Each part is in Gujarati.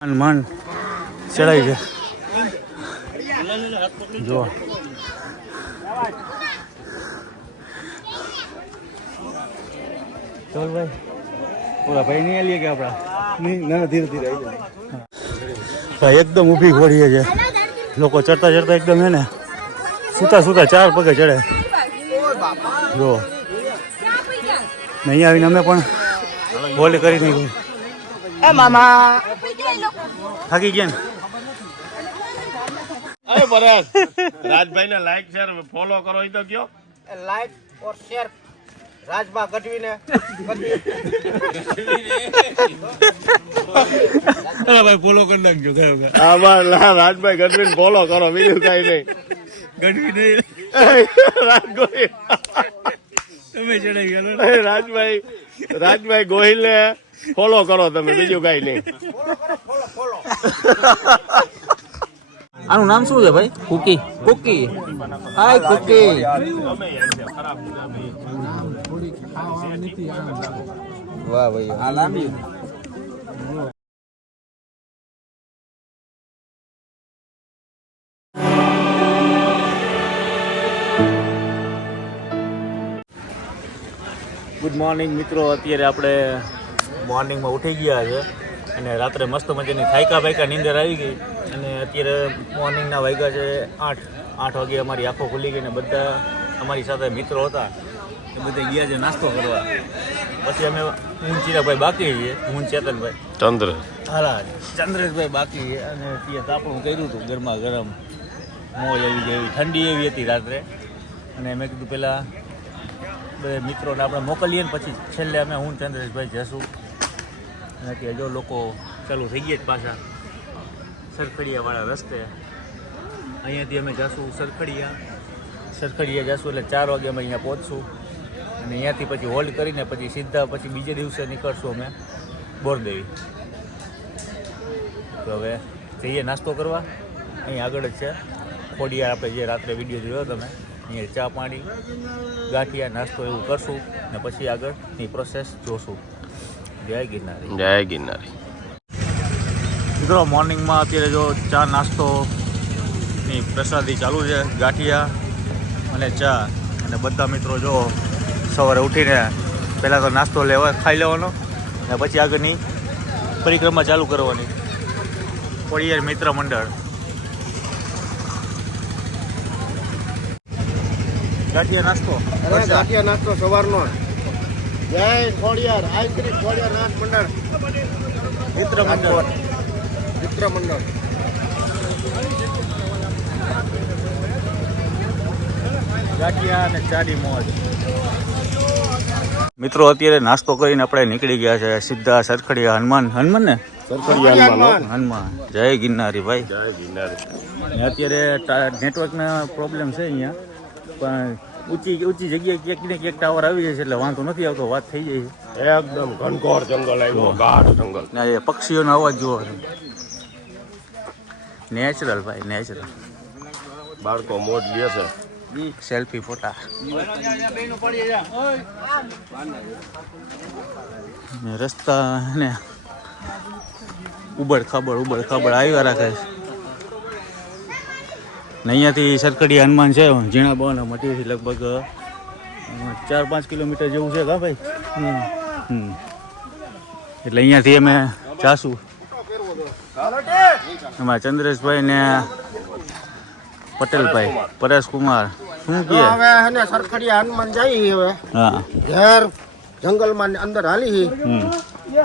મન ચડાઈ છે જો ચલ ભાઈ પૂરા ભાઈ નહીં આલીએ કે આપણા નહીં ના ધીરે ધીરે આવી જાય ભાઈ એકદમ ઊભી ઘોડીએ છે લોકો ચડતા ચડતા એકદમ હે ને સૂતા સૂતા 4 પગે ચડે જો નહીં આવીને અમે પણ બોલ કરી નહીં એ મામા થાકી ગયા ને અરે બરાબર રાજભાઈ ને લાઈક શેર ફોલો કરો ઈ તો કયો લાઈક ઓર શેર રાજબા ગઢવીને અરે ભાઈ ફોલો કરી નાખજો કયો કે હા બસ રાજભાઈ ગઢવીને ફોલો કરો બીજું કઈ નહીં ગઢવી નહીં રાજગોહિલ તમે ચડાઈ ગયા રાજભાઈ ગોહિલ ને ફોલો કરો તમે બીજું કઈ નહીં આનું નામ શું છે ભાઈ કુકી કુકી હાય કુકી વાહ ભાઈ આ લાંબી ગુડ મોર્નિંગ મિત્રો અત્યારે આપણે મોર્નિંગમાં ઉઠી ગયા છે અને રાત્રે મસ્ત મજાની થાયકા ભાઈકા નીંદર આવી ગઈ અને અત્યારે મોર્નિંગના વાગ્યા છે 8 વાગે અમારી આંખો ખુલી ગઈ ને બધા અમારી સાથે મિત્રો હતા એ બધા ગયા છે નાસ્તો કરવા પછી અમે હું ચિરાભાઈ બાકી છીએ હું ચેતનભાઈ ચંદ્ર હાલા ચંદ્રેશભાઈ બાકી છે અને ત્યાં તાપણું કર્યું હતું ગરમા ગરમ મોજ એવી જેવી ઠંડી એવી હતી રાત્રે અને મેં કીધું પહેલાં બધા મિત્રોને આપણે મોકલીએ ને પછી છેલ્લે અમે હું ચંદ્રેશભાઈ જશું અને ત્યાં જો લોકો ચાલુ થઈ ગયા જ પાછા સરખડીયાવાળા રસ્તે અહીંયાથી અમે જઈશું સરખડીયા જઈશું એટલે 4 વાગે અમે અહીંયા પહોંચશું અને અહીંયાથી પછી હોલ્ડ કરીને પછી સીધા પછી બીજે દિવસે નીકળશું અમે બોરદેવી તો હવે જઈએ નાસ્તો કરવા અહીં આગળ જ છે ખોડિયાર આપણે જે રાત્રે વિડીયો જોયો તમે અહીંયા ચા પાણી ગાંઠિયા નાસ્તો એવું કરશું ને પછી આગળની પ્રોસેસ જોશું જય ગિરનારી જય ગિરનારી મિત્રો મોર્નિંગમાં અત્યારે જો ચા નાસ્તોની પ્રસાદી ચાલુ છે ગાંઠિયા અને ચા અને બધા મિત્રો જો સવારે ઉઠીને પહેલાં તો નાસ્તો ખાઈ લેવાનો અને પછી આગળની પરિક્રમા ચાલુ કરવાની ખોડિયાર મિત્ર મંડળ ગાંઠિયા નાસ્તો સવારનો જય ખોડિયાર આઈસ્ક્રીમ ખોડિયાર નાથ મંડળ મિત્ર મંડળ ગાંઠિયા અને ચાડી મોજ મિત્રો અત્યારે નાસ્તો કરીને આપણે નીકળી ગયા છે સીધા સરખડીયા હનુમાન ને હનુમાન જય ગિરનારી ભાઈ જય ગિરનારી અત્યારે નેટવર્કના પ્રોબ્લેમ છે અહીંયા પણ ઊંચી જગ્યાએ ક્યાંક ને ક્યાંક ટાવર આવી જાય છે એટલે વાંધો નથી આવતો વાત થઈ જાય છે એકદમ ઘનઘોર જંગલ આવ્યો ગાઢ જંગલ ને એ પક્ષીઓનો અવાજ જોવો નેચરલ ભાઈ નેચરલ બાળકો મોજ લે છે સેલ્ફી ફોટા રસ્તા ને ઉબડ ખાબડ આવ્યા રાખે છે ને અહીંયાથી સરખડીયા હનુમાન છે ઝીણા બવાના મટીથી લગભગ 4-5 કિલોમીટર જેવું છે કા ભાઈ એટલે અહીંયાથી અમે જાશું અમારા ચંદ્રેશભાઈ ને પટેલભાઈ પરેશકુમાર શું કહે હવે હે સરખડીયા હનુમાન જઈ હવે હા ઘેર જંગલમાં અંદર હાલી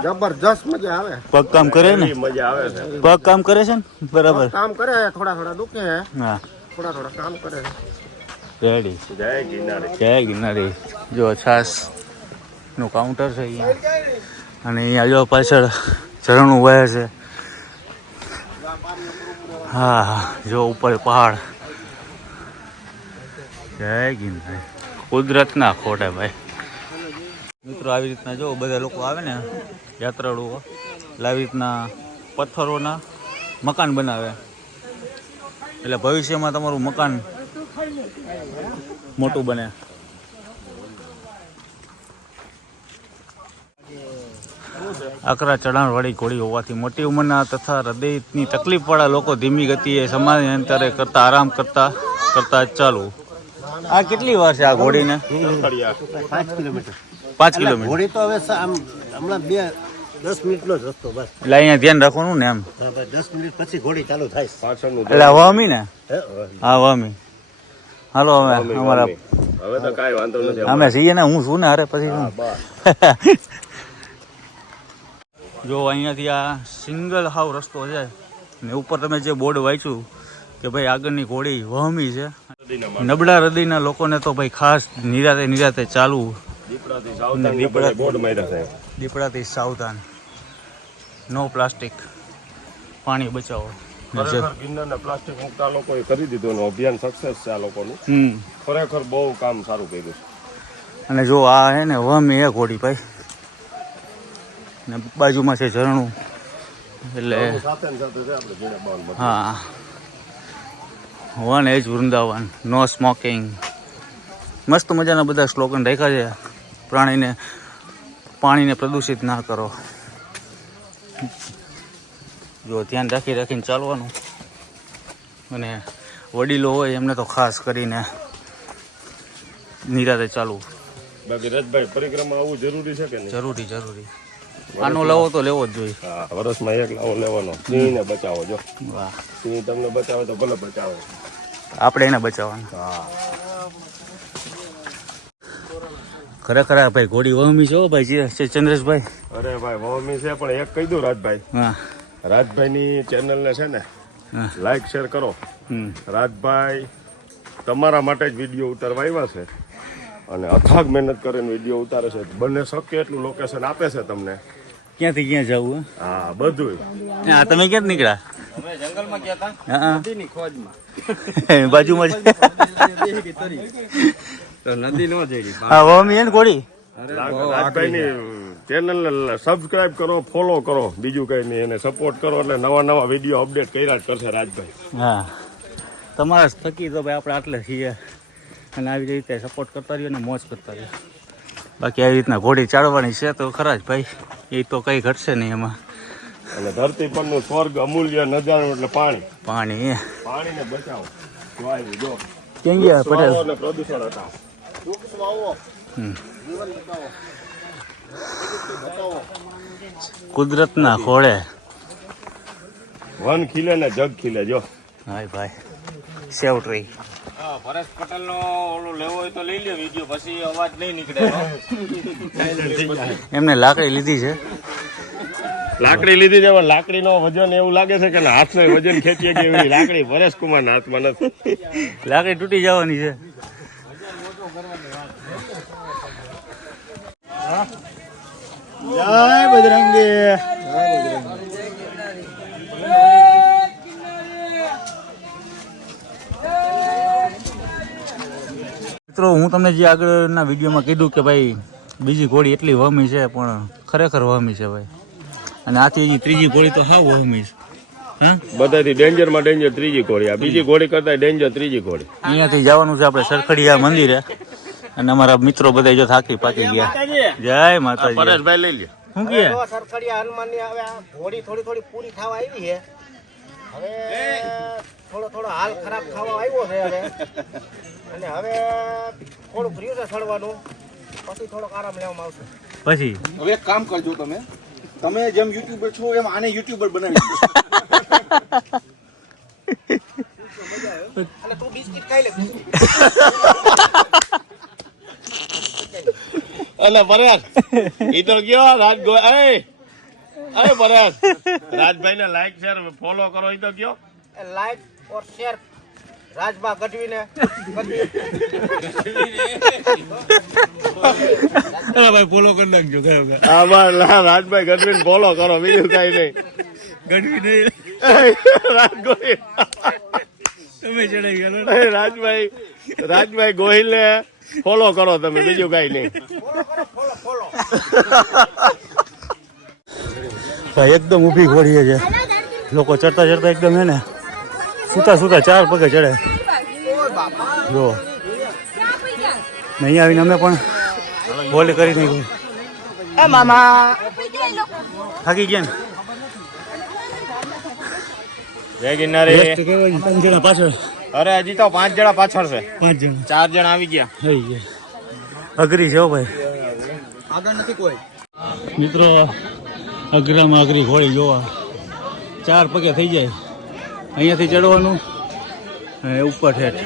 જબરજસ્ત મજા આવે પગ કામ કરે ને મજા આવે છે પગ કામ કરે છે ને બરાબર કામ કરે થોડા દુખે હા થોડા કામ કરે રેડી જય ગિરનારી જય ગિરનારી જો છાસ નું કાઉન્ટર છે અહીંયા અને અહીંયા જો પાછળ ઝરણું વહે છે હા જો ઉપર પહાડ જય ગિરનારી કુદરતના ખોટે ભાઈ મિત્રો આવી રીતના જો બધા લોકો આવે ને યાત્રાળુઓ આવી રીતના પથ્થરોના મકાન બનાવે એટલે ભવિષ્યમાં તમારું મકાન મોટું બને આકરા ચઢાણવાળી ઘોડી હોવાથી મોટી ઉંમરના તથા હૃદયની તકલીફવાળા લોકો ધીમી ગતિએ સમાન અંતરે કરતા આરામ કરતા જ ચાલુ. આ કેટલી વાર છે આ ઘોડીને? 5 કિલોમીટર. 5 કિલોમીટર. ઘોડી તો હવે હમણાં 10 મિનિટનો જ રસ્તો બસ. એટલે અહીંયા ધ્યાન રાખવાનું ને એમ. 10 મિનિટ પછી ઘોડી ચાલુ થાય. પાછળનું એટલે વામી ને? હા વામી. હાલો હવે અમારા હવે તો કાંઈ વાંધો નથી. અમે છીએ ને, હું છું ને. અરે પછી જો અહીંયાથી આ સિંગલ હાવ રસ્તો છે ને ઉપર તમે જે બોર્ડ વાંચ્યું કે ભાઈ આગળની ઘોડી વહમી છે. નબળા હૃદયના લોકોને તો ભાઈ ખાસ નિરાતે ચાલવું. દીપડાથી સાવધાન, નો પ્લાસ્ટિક, પાણી બચાવો. ગિરનારના પ્લાસ્ટિક મુક્ત લોકોએ કરી દીધું અભિયાન સક્સેસ છે આ લોકોનું. ખરેખર બહુ કામ સારું કર્યું. અને જો આ હે ને વહમી એ ઘોડી ભાઈ ને બાજુમાં છે ઝરણું. એટલે હા, 1 એજ વૃંદાવન, નો સ્મોકિંગ. મસ્ત મજાના બધા સ્લોગન રાખ્યા છે. પાણીને પ્રદૂષિત ના કરો. જો ધ્યાન રાખીને ચાલવાનું. અને વડીલો હોય એમને તો ખાસ કરીને નિરાતે ચાલવું. બાકી રજભાઈ પરિક્રમા આવવું જરૂરી છે કે નહીં? જરૂરી. આનો લાવો તો લેવો જ જોઈએ. હા, વર્ષમાં એક લાવો લેવાનો. સિંહને બચાવો. જો વાહ, સિંહ તમને બચાવે તો ભલે બચાવે, આપણે એને બચાવવાનું. હા. ખરેખર ભાઈ ઘોડી વહમી છે ભાઈ ચંદ્રેશભાઈ. અરે ભાઈ વહમી છે, પણ એક કહી દઉં રાજભાઈ. હા, રાજભાઈની ચેનલને છે ને લાઈક શેર કરો. રાજભાઈ તમારા માટે જ વિડીયો ઉતારવા આવ્યા છે અને અથાગ મહેનત કરીને વિડીયો ઉતારે છે. બંને શક્ય એટલું લોકેશન આપે છે તમને. ક્યાંથી ક્યાં જવું? હા, બધું. હા, તમે ક્યાં નીકળ્યા? અમે જંગલમાં ગયા હતા. હા, નદીની ખોજમાં. બાજુમાં જ. તો નદી નો જઈ. હા, વહમી એને ઘોડી. રાજભાઈની ચેનલને સબસ્ક્રાઇબ કરો, ફોલો કરો. બીજું કઈ નહીં, એને સપોર્ટ કરો એટલે નવા વિડીયો અપડેટ કર્યા જ કરશે રાજભાઈ. હા, તમારા થકી તો ભાઈ આપણે આટલે છીએ. અને આવી રીતે સપોર્ટ કરતા રહીએ ને મોજ કરતા રહીએ. બાકી આવી રીતના ઘોડી ચાળવાની છે તો ખરા જ ભાઈ. એ તો કંઈ ઘટશે નહીં એમાં. અને ધરતી પરનું સ્વર્ગ અમૂલ્ય નજારો એટલે પાણીને બચાવો. જો ક્યાં ગયા પટેલ? અને પ્રદૂષણ હટાવો. કુદરતના ખોળે વન ખીલે ને જગ ખીલે. જો હાય ભાઈ, સેવ ટ્રી. પરેશ પટેલ નો ઓલું લેવો હોય તો લઈ લે વિડીયો, પછી અવાજ નહીં નીકળે. એમને લાકડી લીધી છે. લાકડી લીધી છે, પણ લાકડીનો વજન એવું લાગે છે કે હાથનો વજન ખેંચીએ કે એવી લાકડી પરેશ કુમારના હાથમાં નથી. લાકડી તૂટી જવાની છે. જય બજરંગી. મિત્રો, હું તમને જે આગળના વિડીયોમાં કીધું કે ભાઈ બીજી ઘોડી એટલી વહમી છે, પણ ખરેખર વહમી છે ભાઈ. અને આથી હજી ત્રીજી ઘોડી તો હાવ વહમી છે. હા, બધાથી ડેન્જરમાં ડેન્જર ત્રીજી ઘોડી. આ બીજી ઘોડી કરતા ડેન્જર ત્રીજી ઘોડી. અહીંયાથી જવાનું છે આપણે સરખડીયા મંદિરે. અને અમારા મિત્રો બધા જો થાકી પાકી ગયા. જય માતાજી. પરેશભાઈ લઈ લે. શું કહે? સરખડીયા હનુમાનની હવે આ ઘોડી થોડી પૂરી થવા આવી છે. હવે થોડો હાલ ખરાબ ખાવા આવ્યો છે હવે. અને હવે થોડુંક રહ્યું છે સડવાનું. પછી થોડોક આરામ લેવામાં આવશે. પછી હવે એક કામ કરજો, તમે જેમ યુટ્યુબર છો એમ આને યુટ્યુબર બનાવી દો. અને તું બિસ્કિટ ખાઈ લે. અલે પરેશ, ઈ તો ગયો રાજગો. અરે પરેશ, રાજભાઈને લાઈક શેર ફોલો કરો. ઈ તો ગયો લાઈક ઓર શેર રાજબા ગઢવીને. ભાઈ ફોલો કરી નાખજો. રાજભાઈ ગઢવીને ફોલો કરો, બીજું કઈ નહીં. ગઢવી નહીં, રાજગોહિલ. તમે ચડાઈ ગયા. રાજભાઈ ગોહિલ ને ફોલો કરો તમે, બીજું કઈ નહીં. ભાઈ એકદમ ઊભી ઘોડી છે. લોકો ચડતા એકદમ હે ને સુતા 4 પગે ચડે. જો નહીં આવીને અમે પણ બોલ કરી નાખ્યું. મામા થાકી ગયા ને જય ગિરનારી. ત્રણ જણા પાછળ, અરે હજી તો 5 જણા પાછળ છે, 5 જણા 4 જણા આવી ગયા. થઈ ગયા. અઘરી છે હો ભાઈ. આગળ નથી કોઈ. મિત્રો અઘરામાં અઘરી ઘોડી જોવા 4 પગે થઈ જાય. અહીંયાથી ચડવાનું અને ઉપર ઠેઠ.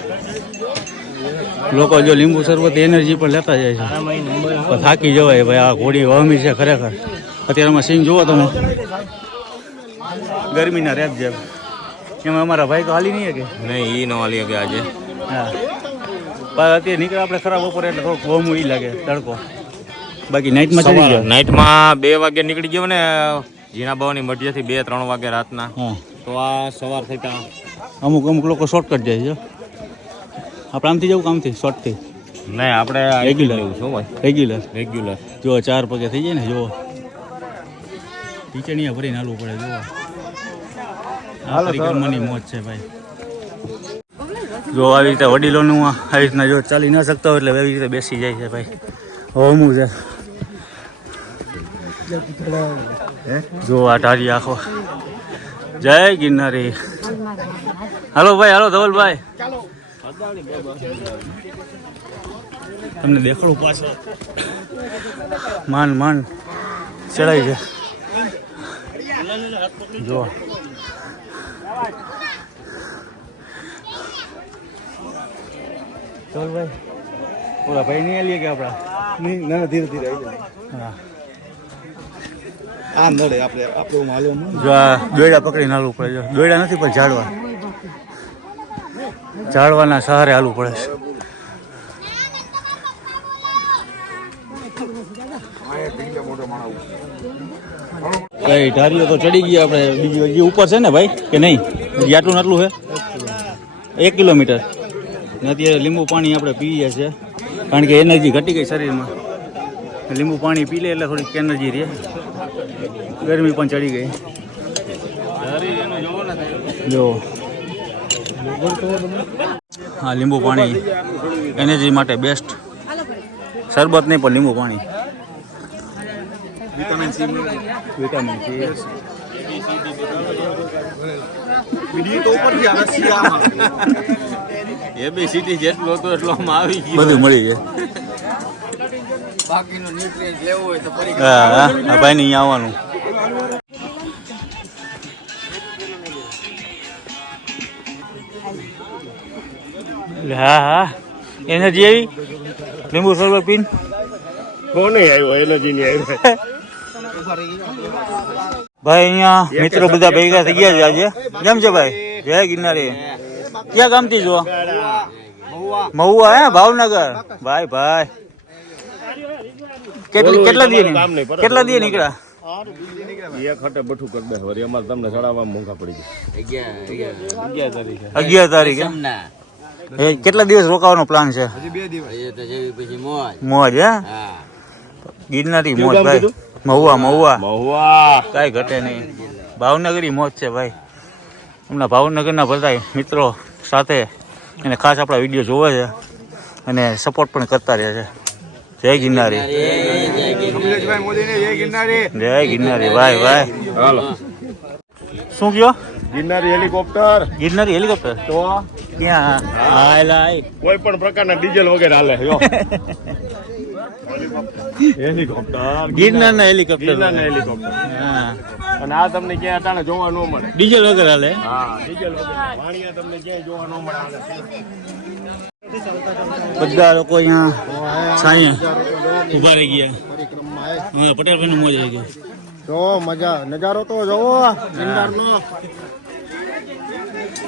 લોકો જો લીંબુ શરબત એનર્જી પણ લેતા જાય છે, પણ થાકી જવાય ભાઈ. આ ઘોડી વહમી છે ખરેખર. અત્યારમાં સીન જુઓ તમે, ગરમીના રેત જેમ. એમાં અમારા ભાઈ તો હાલી નહીં કે નહીં, ઈ નો હાલી ગયા આજે. હા, પણ અત્યારે નીકળે આપણે ખરાબ બપોરે એટલે થોડુંક વહમું ઈ લાગે તડકો. બાકી નાઇટમાં ચડી ગયા. નાઇટમાં 2 વાગે નીકળી ગયો ને ઝીણા બાવાની મઢિયાથી 2-3 વાગે રાતના. હા, તો આ સવાર થતા અમુક લોકો શોર્ટકટ જાય છે. આપણે આમથી જવું કામથી શોર્ટથી નહીં, આપણે રેગ્યુલર શું ભાઈ રેગ્યુલર જો 4 પગે થઈ જાય ને. જો ટીચણીયા ભરીને હાલવું પડે. જો આ પરિક્રમાની મોજ છે ભાઈ. જો આવી રીતે વડીલોનું આવી રીતના જો ચાલી ન શકતા હોય એટલે એવી રીતે બેસી જાય છે ભાઈ. હોમું છે. જો આ ઢારી આખો. જય ગિરનારી. હાલો ભાઈ, હાલો ધવલભાઈ, તમને દેખાડું પાછળ. માન ચડાય છે. જો ધવલભાઈ, ઓલા ભાઈ નહીં આલીએ કે આપણા? ના ધીરે ધીરે આવી જાય. હા, આમ નડે આપણે માલુમ. જો આ દોયડા પકડીને હાલવું પડે. જો દોયડા નથી પણ ઝાડવાના સહારે હાલવું પડે છે. કઈ ઢારીઓ તો ચડી ગયા આપણે. બીજી હજી ઉપર છે ને ભાઈ કે નહીં? હજી આટલું ને આટલું છે 1 કિલોમીટર. ને અત્યારે લીંબુ પાણી આપણે પીએ છીએ કારણ કે એનર્જી ઘટી ગઈ શરીરમાં. લીંબુ પાણી પી લે એટલે થોડીક એનર્જી રહે. ગરમી પણ ચડી ગઈ. જો હા, લીંબુ પાણી એનર્જી માટે બેસ્ટ. શરબત નહીં પણ લીંબુ પાણી. Vitamin C. ABCD જેટલું હતું એટલું આમાં આવી ગયું. બધું મળી ગયું. બાકીનો ન્યુટ્રિયન્ટ લેવો હોય તો હા, આ ભાઈ ને અહીંયા આવવાનું. હા, એનર્જી આવી. લીંબુ શરબત પીન કોને આવ્યો એનર્જી ની આવ્યો. ભાઈ અહીંયા મિત્રો બધા ભેગા થઈ ગયા છે આજે. કેમ છે ભાઈ? જય ગિરનારી. ક્યાં ગામથી જો? મહુવા. હે, ભાવનગર. ભાઈ કેટલા દી નીકળ્યા? એક હટે બઠું કરી દે. વળી અમારે તમને ચડાવવા મોંઘા પડી જાય. 11 તારીખે. કેટલા દિવસ રોકાવાનો પ્લાન છે? હજી 2 દિવસ. મોજ. હે, ગિરનારી મોજ ભાઈ. મહુવા કાંઈ ઘટે નહીં. ભાવનગરી મોજ છે ભાઈ. હમણાં ભાવનગરના બધા મિત્રો સાથે અને ખાસ આપણા વિડીયો જોવે છે અને સપોર્ટ પણ કરતા રહે છે. જય ગિરનારી. કમલેશભાઈ મોદીને જય ગિરનારી. જય ગિરનારી ભાઈ. હાલો, શું કયો? ગિરનારી હેલિકોપ્ટર ગિરનારી હેલિકોપ્ટર તો ક્યાં? કોઈ પણ પ્રકારના ડીઝલ વગેરે હાલે. હેલિકોપ્ટર, ગિરનારના હેલિકોપ્ટર. હેલિકોપ્ટર. હા, અને આ તમને ક્યાંય અટાણે જોવા ન મળે. ડીઝલ વગર હાલે. હા, ડીઝલ વગેરે વાણિયા તમને ક્યાંય જોવા ન મળે. બધા લોકો અહીંયા સાંઈ ઉભા રહી ગયા. હા, પટેલભાઈ નું મોજ આવી ગયું. તો મજા નજારો તો જોવો ગિરનારનો.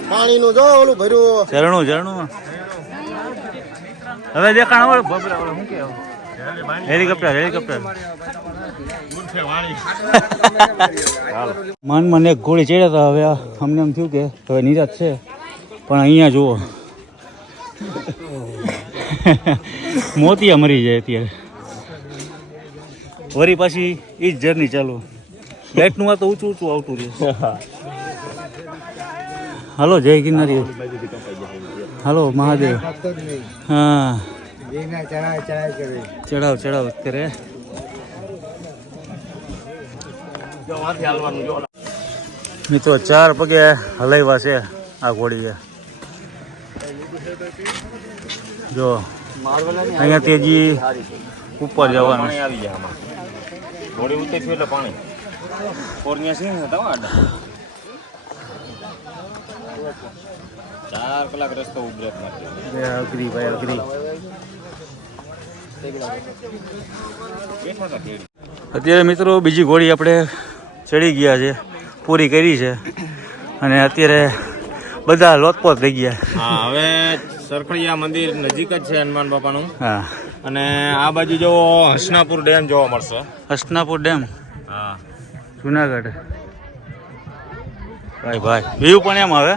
પાણીનું જો ઓલું ભર્યું. ઝરણું હવે દેખાણ આવે. શું કે હેલિકોપ્ટર. મનમાં એક ઘોડી ચડ્યા હતા. હવે અમને એમ થયું કે હવે નિરાશ છે, પણ અહીંયા જુઓ મોતિયા મરી જાય અત્યારે. વળી પાછી એ જ જર્ની ચાલુ. લાઇટનું આ તો ઊંચું આવતું રહે. હાલો જય ગિરનારી. હાલો મહાદેવ. હા, ચડાવ કરે. જો માંથી હાલવાનું જો મિત્રો 4 પગે હલાવ્યા છે આ ઘોડીએ. જો અહીંયાથી હજી ઉપર જવાનું. પાણી આવી જાય આમાં ઘોડી ઉતરશું એટલે પાણી કોરનિયા છે ને તમારા 4 કલાક રસ્તો ઉભરેક માટે અઘરી ભાઈ અઘરી. અત્યારે મિત્રો બીજી ઘોડી આપણે ચડી ગયા છે, પૂરી કરી છે અને અત્યારે બધા લોતપોત થઈ ગયા. હા હવે સરખડિયા મંદિર નજીક જ છે હનુમાન બાપાનું. હા, અને આ બાજુ જો હસનાપુર ડેમ જોવા મળશે. હસનાપુર ડેમ હા જુનાગઢ. ભાઈ ભાઈ વ્યૂ પણ એમ આવે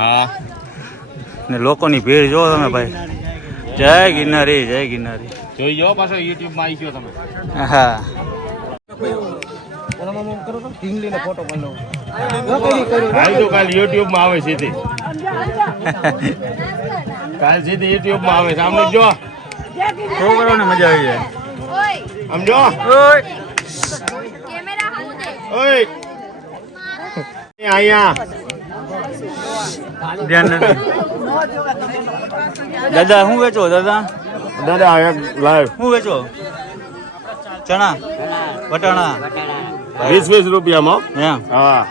હા ને લોકોની ભીડ જોવો તમે ભાઈ. જય ગિરનારી, જય ગિરનારી. જોઈ જાઓ પાછો યુટ્યુબમાં આવી ગયો તમે. હા ઢીંગલીનો ફોટો પાડો. કાલ તો કાલ યુટ્યુબમાં આવે સીધી. કાલ સીધી યુટ્યુબમાં આવે છે. આમ જો છોકરાઓને મજા આવી જાય. આમ જો ઓય અહીંયા ધ્યાન નથી. દાદા શું વેચો દાદા? દાદા એક લાઈવ શું વેચો? ચણા, વટાણા 20 રૂપિયામાં. એમ. હા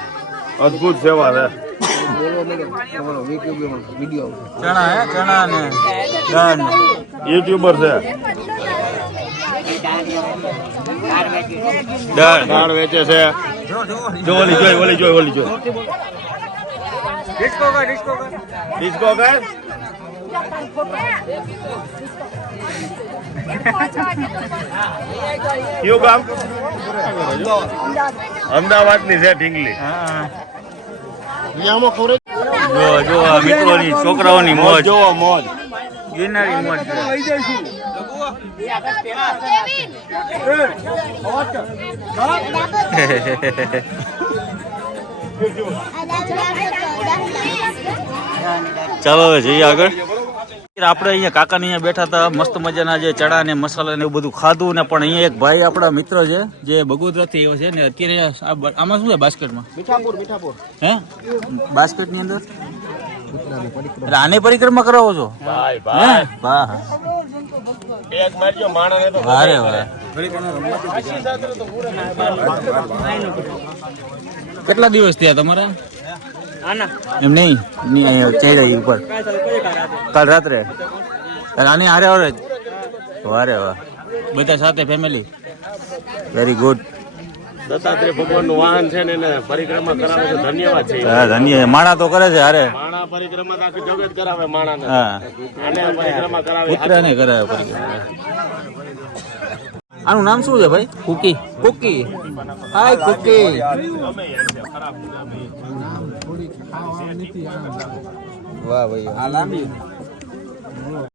અદભુત સેવા છે. ચણા હે, ચણા ને દાળ ને. યુટ્યુબર છે. દાળ દાળ વેચે છે. જો ઓલી જોઈ ઓલી જોઈ ઓલી જોઈ ડિસ્કો કર કયું ગામ? અમદાવાદની છે ઢીંગલી. હા. જો જો આ મિત્રોની છોકરાઓની મોજ. જોવો મોજ. ગિરનારી મોજ છે. ચાલો હવે જઈએ આગળ. આપણે અહીંયા કાકાની અહીંયા બેઠા હતા, મસ્ત મજાના જે ચણા ને મસાલા ને એવું બધું ખાધું ને. પણ અહીંયા એક ભાઈ આપણા મિત્ર છે જે બગોદરાથી આવ્યો છે ને અત્યારે આમાં શું છે બાસ્કેટમાં? મીઠાપુર હે બાસ્કેટ ની અંદર આને પરિક્રમા કરાવો છો? ભાઈ હે ભાઈ વાહ એક મારજો માણસને તો વારે વાહ. કેટલા દિવસ થયા તમારા? એમ નહીં અહીંયા ચડ્યા ઉપર કાલ રાત્રે આની હારે હારે જ. વારે વાહ. બધા સાથે ફેમિલી. Very good. દત્તાત્રેય ભગવાનનું વાહન છે ને એને પરિક્રમા કરાવે છે. ધન્યવાદ છે. હા ધન્ય. માણા તો કરે છે હારે. માણા પરિક્રમા તો આખી જગત કરાવે માણાને. હા આને પરિક્રમા કરાવે. પુત્રને કરાવે પરિક્રમા. આનું નામ શું છે ભાઈ? કુકી. કુકી. હાય કુકી. વાહ ભાઈ.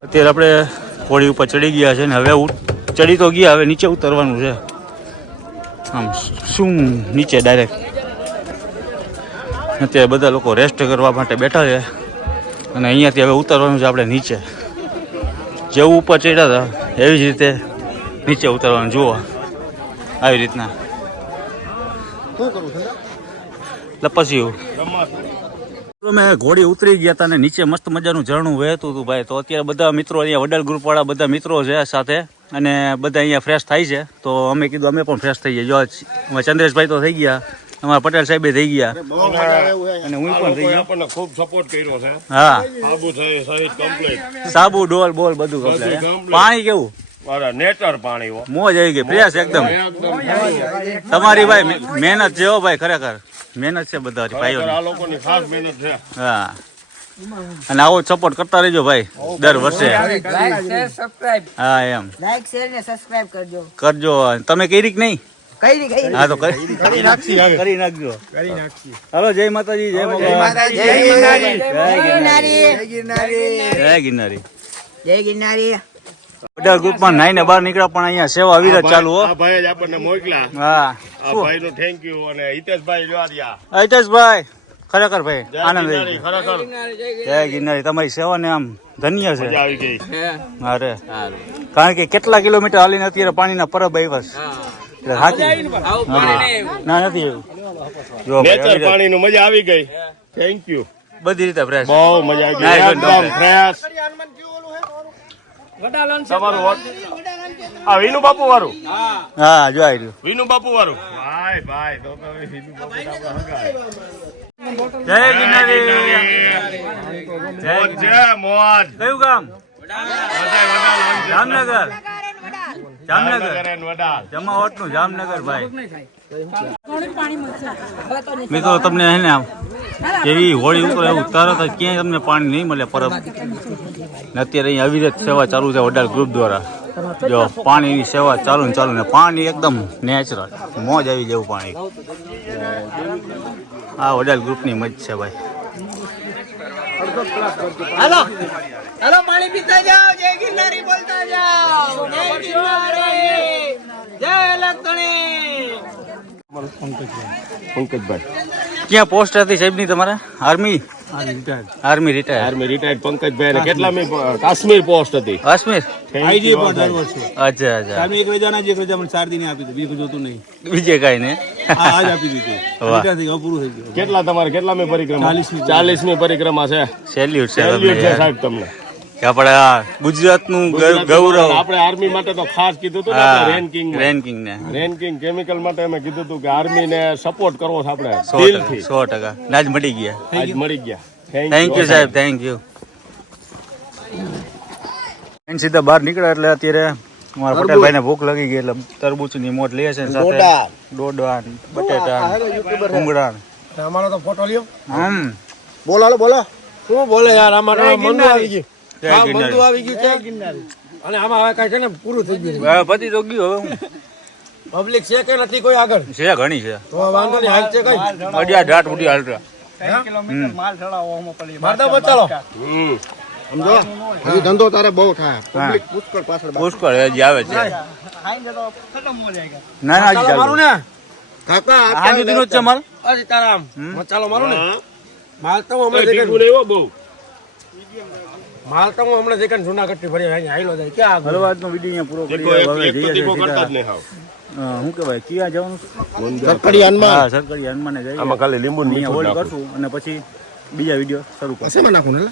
અત્યારે આપણે ઘોડી ઉપર ચડી ગયા છે ને હવે ચડી તો ગયા, હવે નીચે ઉતરવાનું છે. આમ શું નીચે ડાયરેક્ટ. અત્યારે બધા લોકો રેસ્ટ કરવા માટે બેઠા છે અને અહીંયાથી હવે ઉતરવાનું છે આપણે નીચે. જેવું ઉપર ચડ્યા હતા એવી જ રીતે નીચે ઉતરવાનું. જુઓ આવી રીતના લપસ્યું. અમે ઘોડી ઉતરી ગયા હતા ને નીચે મસ્ત મજાનું ઝરણું વહેતું હતું ભાઈ. તો અત્યારે બધા મિત્રો અહીંયા વડાલ ગ્રુપવાળા બધા મિત્રો છે સાથે અને બધા અહીંયા ફ્રેશ થાય છે. તો અમે કીધું અમે પણ ફ્રેશ થઈ ગયા. જો અમે ચંદ્રેશભાઈ તો થઈ ગયા, અમારા પટેલ સાહેબે થઈ ગયા અને હું પણ થઈ ગયો. આપણને ખૂબ સપોર્ટ કર્યો છે. હા આબુ સહિત કમ્પ્લીટ. સાબુ ડોલ બોલ બધું કમ્પ્લીટ. પાણી કેવું? નેચર પાણી હો. મોજ આવી ગઈ, ફ્રેશ એકદમ. તમારી ભાઈ મહેનત છે હો ભાઈ, ખરેખર મહેનત છે બધા ભાઈઓ. આ લોકોની ખાસ મહેનત છે. હા અને આવો સપોર્ટ કરતા રહેજો ભાઈ દર વર્ષે. હા એમ લાઈક શેર ને સબસ્ક્રાઇબ કરજો. કરજો. તમે કરી કે નહીં? કઈ હા તો કરી નાખજો. હાલો જય માતાજી, જય મોગલ, જય ગિરનારી. જય ગિરનારી. જય ગિરનારી. બધા ગ્રુપમાં નાઈને બહાર નીકળ્યા પણ અહીંયા સેવા અવિરત ચાલુ હો. આ ભાઈ જ આપણને મોકલ્યા. હા આ ભાઈનું થેન્ક યુ. અને હિતેશભાઈ જોવા રહ્યા. હિતેશભાઈ ખરેખર ભાઈ જય આનંદ ગિરનારી, આવી ગયો. ખરેખર જય ગિરનારી. તમારી સેવાને આમ ધન્ય છે. મજા આવી ગઈ. અરે કારણ કે કેટલા કિલોમીટર હાલીને અત્યારે પાણીના પરબ આવ્યા છે. ના નથી એવું જો નેચર પાણીનું મજા આવી ગઈ. Thank you. બધી રીતે ફ્રેશ. બહુ મજા આવી ગઈ. એકદમ ફ્રેશ. તમારું આ વિનુ બાપુ વાળું. હા જો આવી રહ્યું. વિનુ બાપુ વાળું. ભાઈ ભાઈ તો હવે વિનુ બાપુ આપણા હંગાય. જય ગિરનારી. મોજ છે, મોજ. કયું ગામ? જામનગર. જામનગર અને વડાલ. જમાવટનું જામનગર ભાઈ. મિત્રો તમને હે ને આમ એવી હોળી ઉપર એવું તરત જ ક્યાંય તમને પાણી નહીં મળે પરબ. ને અત્યારે અહીં અવિરત સેવા ચાલુ છે વડાલ ગ્રુપ દ્વારા. જો પાણીની સેવા ચાલુ ને ચાલુ ને પાણી એકદમ નેચરલ મોજ આવી જેવું પાણી. આ વડાલ ગ્રુપની મજ છે ભાઈ. હાલો હાલો પાણી પીતા જાઓ જય ગિરનારી બોલતા જાઓ જય ગિરનારી જય લખતણી. પંકજભાઈ. ક્યાં પોસ્ટ હતી સાહેબની તમારા? Army army retire. Army retired Pankajbhai ને કેટલામી કાશ્મીર પોસ્ટ હતી. કાશ્મીર. આઈજી પર દર વર્ષે અચ્છા અચ્છા. સામે એક રજા મને 4 દિન આપી દીધું, બીજું જોતું નહીં. બીજે કઈ ને આજ આપી દીધું. વાહ. રિટર્ન થઈ ગયું, પૂરું થઈ ગયું. કેટલા તમારે કેટલામી પરિક્રમા? 40મી પરિક્રમા છે. સેલ્યુટ છે Salute છે તમને. સાહેબ તમને. કે આપણે આ ગુજરાતનું ગૌરવ. આપણે આર્મી માટે તો ખાસ કીધું હતું ને હા આપણે રેન્કિંગ રેન્કિંગ ને રેન્કિંગ કેમિકલ માટે અમે કીધું હતું કે આર્મી ને સપોર્ટ કરવો છે આપણે 100%. દિલથી. 100%. નાજ મળી ગયા. આજ મળી ગયા. થેન્ક યુ સાહેબ, થેન્ક યુ. સીધા બહાર નીકળ્યા એટલે અત્યારે મારા પટેલભાઈ ને ભૂખ લાગી ગઈ એટલે તરબૂચની મોટ લઈએ છે ને સાથે ડોડા ને બટેટા ને ભૂંગળા ને. અમારો તો ફોટો લ્યો. બોલો બોલો શું બોલે યાર અમારે મંદુ આવી ગયું. જય હા, ગિરનારી. મંદુ આવી ગયું છે ગિરનારી. અને આમાં હવે કઈ છે ને પૂરું થઈ ગયું હવે પતિ તો ગયું હવે પબ્લિક છે કે નથી કોઈ આગળ છે ઘણી છે તો વાંધો નહીં હાલ છે કઈ અડિયા ઢાટ ઉડી હાલતા. મારદા બચાલો સમજો હજી ધંધો તારે બહુ થાય હા. પુષ્કળ પાછળ પુષ્કળ હજી આવે છે. ના ના હજી મારું ચાલુ. ને કાકા આ સુધીનો જ છે માલ. અરે તારામ ચાલો મારું ને માલ તો હું હમણાં ભેગું દેખાય નહીં હો બહુ. માલ તો હું હમણાં દેખાય જુનાગઢ થી ભરી અહીંયા હાઈલો જાય ક્યાં આગળ હળવાદનો વિડીયો અહીંયા પૂરો એક કરીએ. હવે એક તો જઈએ દીપો છીએ કરતા જ સીધા. નહીં હાવ. શું કહેવાય ક્યાં જવાનું? સરકારી હનુમાન હા સરકારી હનુમાને જઈએ. આમાં ખાલી લીંબુ ને અહીંયા મીઠું હોળી નાખું. કરશું અને પછી બીજા વિડીયો શરૂ કરશું. શેમાં નાખું ને